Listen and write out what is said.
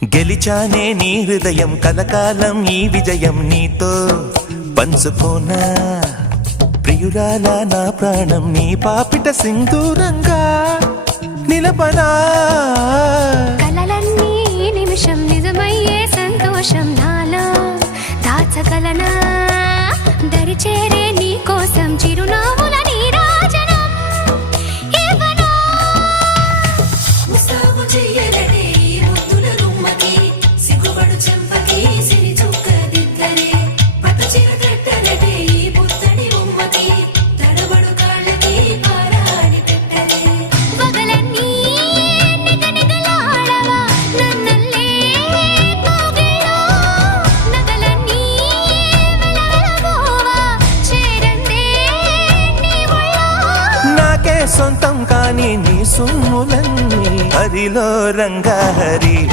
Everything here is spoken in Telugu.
గెలిచానే నీ హృదయం కలకాలం ఈ విజయం నీతో పంచుకోనా ప్రియురాలా నా ప్రాణం నీ పాపిట సింధూరంగా నిలపనా కలలన్నీ నిమిషం నిజమయ్యే సంతోషం నాలో దాచగలనా దరిచేరే నీ కోసం చిరునవ్వుల నీరాజనం ఇవ్వనా ముస్తాబు చెయ్యలనే ఈ ముద్దుల గుమ్మకి సిగ్గుపడు చెంపకి సిరి చుక్కదిద్దరే పట్టు చీర కట్టలనే ఈ పుత్తడి బొమ్మకి తడబడు కాళ్ళకి పారాడి పెట్టలే పగలన్నీ నిగనిగలాడవా నన్నల్లే కోగిలో నగలన్నీ వెలవెలబోవా చేరందే నీ ఒళ్ళో నాకే సొంతం కాని నీ సొమ్ములన్నీ హరిలో రంగా హరి